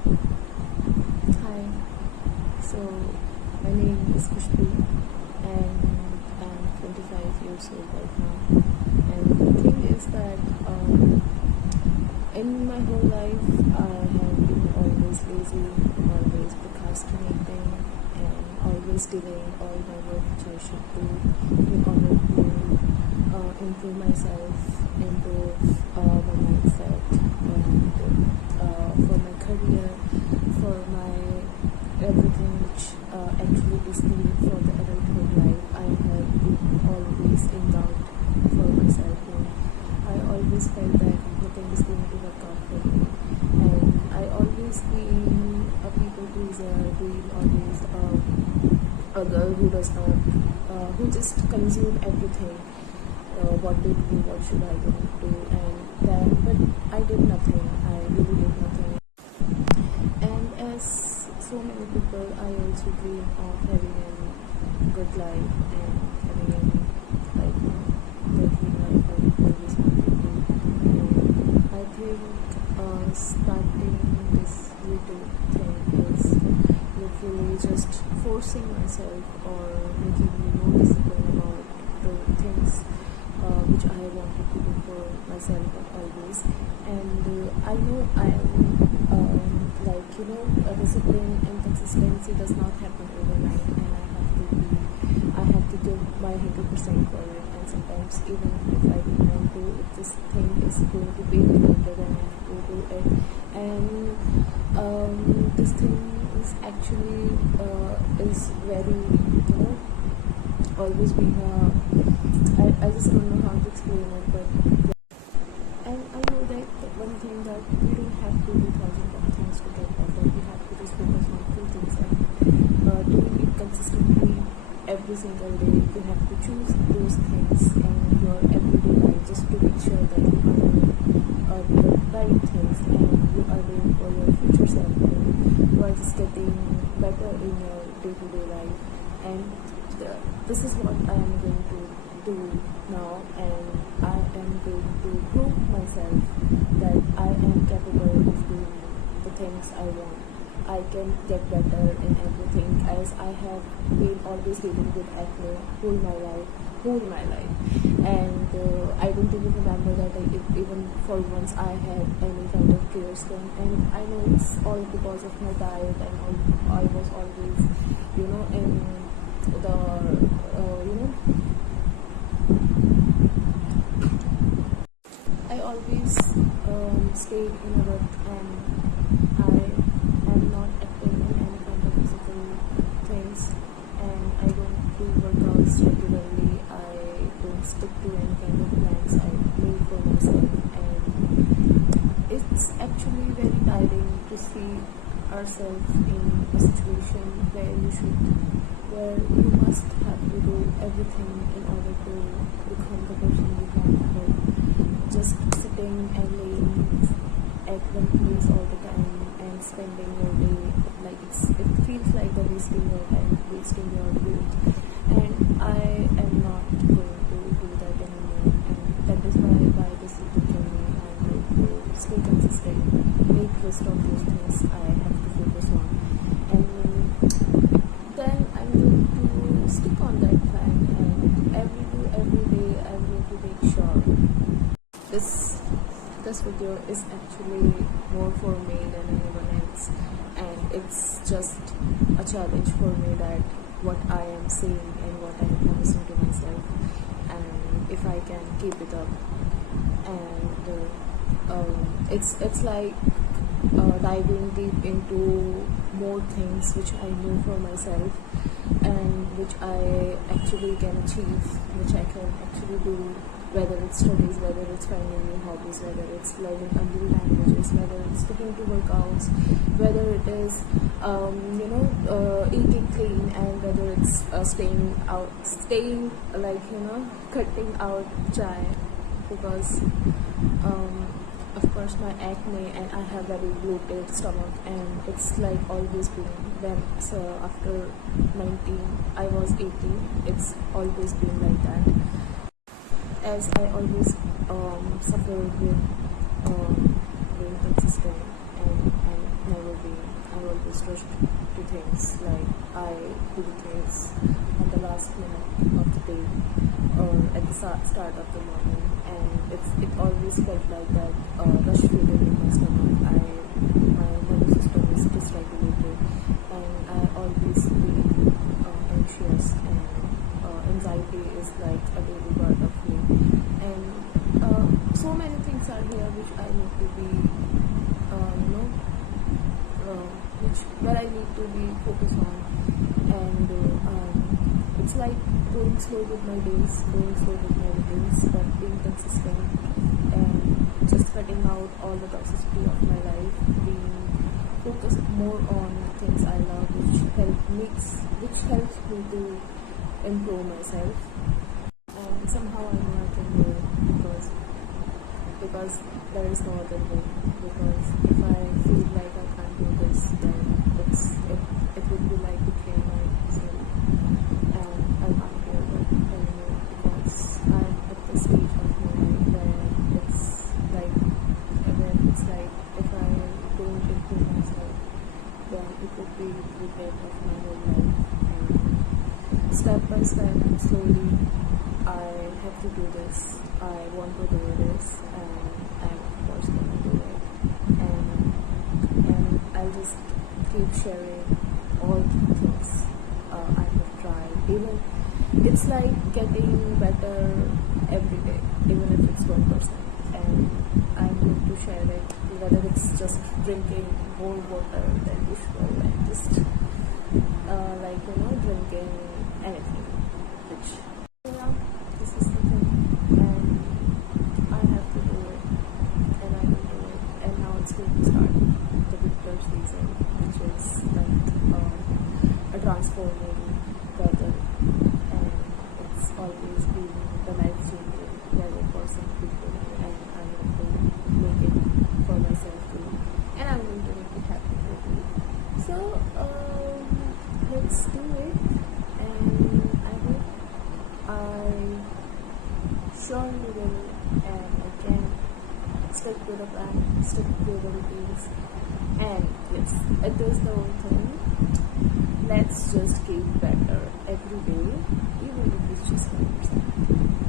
Hi, so my name is Kushbu and I'm 25 years old right now. And the thing is that in my whole life I have been always lazy, always procrastinating, and always delaying all my work which I should do in order to improve myself, improve my mindset, and for my career, for my everything which actually is needed for the adulthood life. I have been always in doubt for myself, and I always felt that nothing is going to work out for me. And I always been a people pleaser, being always a girl who does not, who just consume everything. What to do, what should I do, and then, but I did nothing. I really did nothing. And as so many people, I also dream of having a good life and having a like the dream life I always wanted to. And I think starting this YouTube thing is literally just forcing myself or making me more disciplined about the things which I wanted to do for myself always. And I know I am discipline and consistency does not happen overnight, and I have to give my 100% for it. And sometimes even if I don't want to, if this thing is going to be later, then I have to do it. And this thing is actually is very always being I just don't know how to explain it, but and I know that one thing that we don't have to do thousands of things to get better. We have to just focus on few things and doing it consistently every single day. You have to choose those things in your everyday life just to make sure that you are doing the right things and you are doing for your future self. And you are just getting better in your day-to-day life. And this is what I am going to do now, and I am going to prove myself that I am capable of doing the things I want. I can get better in everything, as I have been always dealing with acne whole my life, and I don't even remember that even for once I had any kind of clear skin. And I know it's all because of my diet, and I was always in the I always stayed in a rut, and I am not active in any kind of physical things, and I don't do workouts regularly. I don't stick to any kind of plans I made for myself, and it's actually very tiring to see ourselves in a situation where you must have to do everything in order to become the person you want, but just sitting and laying at one place all the time and spending your day like it feels like the wasting your time, wasting your youth. And I am not going to do that anymore, and that is why by this YouTube journey I'm going to stay consistent, make list of those things I have to focus on, and then I'm going to stick on that plan. And every day I'm going to make sure this video is actually more for me than anyone else, and it's just a challenge for me that what I am saying and what I am promising to myself, and if I can keep it up. And it's like diving deep into more things which I know for myself, and which I actually can achieve, which I can actually do, whether it's studies, whether it's finding new hobbies, whether it's learning a new languages, whether it's sticking to workouts, whether it is eating clean, and whether it's staying cutting out chai, because of course my acne, and I have very bloated stomach, and it's like always been when after 19 I was 18, it's always been like that, as I always suffered with being consistent, and never being always rush to things. Like I do things on the last minute of the day or at the start of the morning, and it always felt like that rush feeling in my stomach. My nervous system is dysregulated, and I always feel anxious, and anxiety is like a daily part of me. And so many things are here which I need to be, where I need to be focused on, and it's like going slow with my days, going slow with my routines, but being consistent and just cutting out all the toxicity of my life, being focused more on things I love, which helps me to improve myself. And somehow I know I can do it because there is no other way. Because if I feel like I can't do this, then it would be like betraying myself, and I can't do that anymore, because I'm at the stage of my life where it's like if I don't improve myself, then it would be regret of my whole life. And step by step, slowly, I have to do this. I want to do this, and I'm of course gonna do it. And I'll just keep sharing all the things I have tried. Even it's like getting better every day, even if it's 1%. And I'm going to share it, whether it's just drinking more water than usual, and just drinking anything, which this is the thing, and I have to do it, and I will do it. And now it's going to start the winter season, which is like a transforming weather, and it's always been the life changing weather for some people, and I want to make it for myself too, and I'm going to make it happen for you. So let's do it, and I hope I surely will, and I can stick to the plan, stick to the routines, and yes, it is the whole thing. Let's just keep better every day, even if it's just 1%.